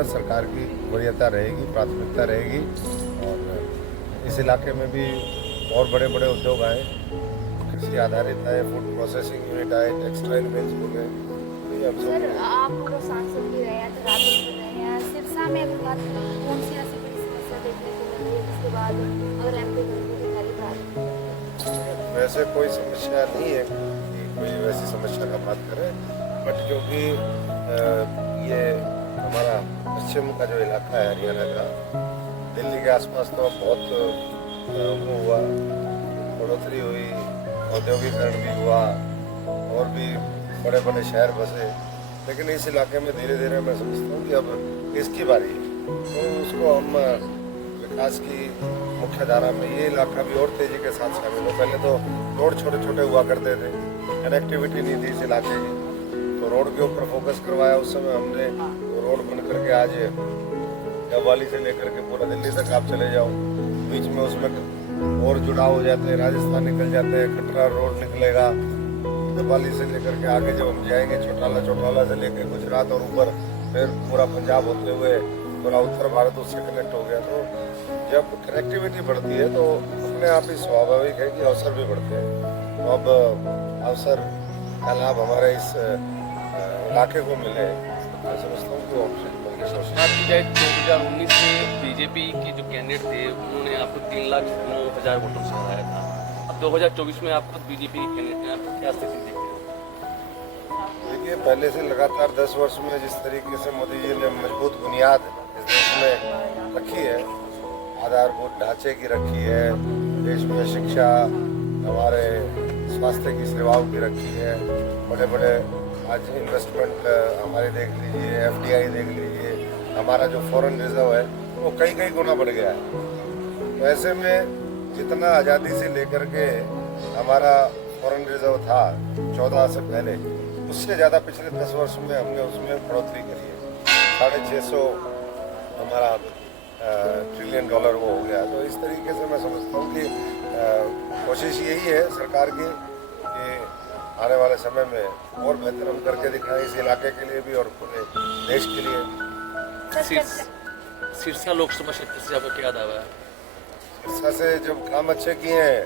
अंदर सरकार की वरीयता रहेगी, प्राथमिकता रहेगी। और इस इलाके में भी और बड़े बड़े उद्योग आए, कृषि आधारित आए, फूड प्रोसेसिंग यूनिट आए, टेक्सटाइल मिल्स बोले। सर आप तो सांसद भी रहे हैं, राजद भी रहे हैं, सिरसा में अगर बात करें कौन सी ऐसी बड़ी समस्या देखने को मिल रही है जिसके बाद अगर एमपी की खाली बात? वैसे कोई समस्या नहीं है कि कोई वैसी समस्या का बात करें, बट क्योंकि ये हमारा पश्चिम का जो इलाका है हरियाणा का, दिल्ली के आसपास तो बहुत वो हुआ, बढ़ोतरी हुई, औद्योगिकरण भी हुआ और भी बड़े बड़े शहर बसे, लेकिन इस इलाके में धीरे धीरे मैं समझता हूँ कि अब इसकी बारी है, तो उसको हम विकास की मुख्य धारा में ये इलाका भी और तेजी के साथ शामिल हो। पहले तो रोड छोटे छोटे हुआ करते थे, कनेक्टिविटी नहीं थी इस इलाके की, तो रोड के ऊपर फोकस करवाया उस समय हमने। तो रोड बन करके आज गवाली से लेकर के पूरा दिल्ली तक आप चले जाओ, बीच में उसमें और जुड़ाव हो जाते हैं, राजस्थान निकल जाते हैं, कटरा रोड निकलेगा, गवाली से लेकर के आगे जब हम जाएंगे चौटाला से लेकर गुजरात और ऊपर फिर पूरा पंजाब होते हुए पूरा उत्तर भारत उससे कनेक्ट हो गया। तो जब कनेक्टिविटी बढ़ती है तो अपने आप ही स्वाभाविक है कि अवसर भी बढ़ते हैं। तो अब अवसर का लाभ हमारे इस इलाके को मिले, मैं समझता हूँ कि हमसे बात की जाए 2019 में बीजेपी के जो कैंडिडेट थे उन्होंने आपको 3,09,000 वोटों से हराया था। अब 2024 में आप खुद बीजेपी के कैंडिडेट हैं, आप क्या स्थिति देखते हैं? देखिए, पहले से लगातार 10 वर्ष में जिस तरीके से मोदी जी ने मजबूत बुनियाद इस देश में रखी है, आधारभूत ढांचे की रखी है, देश में शिक्षा, हमारे स्वास्थ्य की सेवाओं की रखी है, बड़े बड़े आज इन्वेस्टमेंट हमारे देख लीजिए, FDI देख लीजिए, हमारा जो फॉरेन रिजर्व है वो कई गुना बढ़ गया है। तो ऐसे में जितना आज़ादी से लेकर के हमारा फॉरेन रिजर्व था 14 से पहले, उससे ज़्यादा पिछले 10 वर्ष में हमने उसमें बढ़ोतरी करी है। $650 हमारा $1 ट्रिलियन वो हो गया। तो इस तरीके से मैं समझता हूँ कि कोशिश यही है सरकार की कि आने वाले समय में और बेहतर हम करके दिखाएं, इस इलाके के लिए भी और पूरे देश के लिए। सिरसा लोकसभा क्षेत्र से आपका क्या दावा है? सिरसा से जब काम अच्छे किए हैं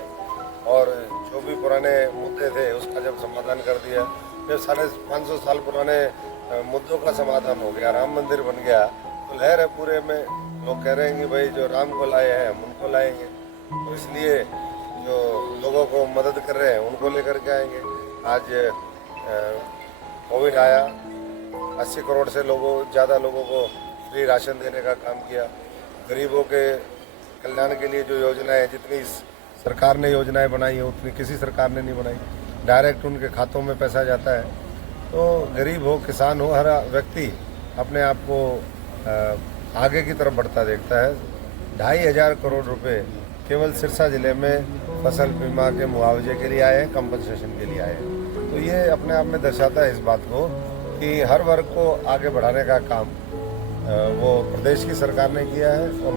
और जो भी पुराने मुद्दे थे उसका जब समाधान कर दिया, जब 550 साल पुराने मुद्दों का समाधान हो गया, राम मंदिर बन गया, तो लहर है पूरे में। लोग कह रहे हैं कि भाई जो राम को लाए हैं हम उनको लाएंगे, तो इसलिए जो लोगों को मदद कर रहे हैं उनको लेकर के आएंगे। आज कोविड आया, 80 करोड़ से ज़्यादा लोगों को फ्री राशन देने का काम किया। गरीबों के कल्याण के लिए जो योजनाएं, जितनी सरकार ने योजनाएं बनाई है उतनी किसी सरकार ने नहीं बनाई, डायरेक्ट उनके खातों में पैसा जाता है। तो गरीब हो, किसान हो, हर व्यक्ति अपने आप को आगे की तरफ बढ़ता देखता है। 2,500 करोड़ रुपए केवल सिरसा जिले में फसल बीमा के मुआवजे के लिए आए हैं, कंपनसेशन के लिए आए हैं। तो ये अपने आप में दर्शाता है इस बात को कि हर वर्ग को आगे बढ़ाने का काम वो प्रदेश की सरकार ने किया है। और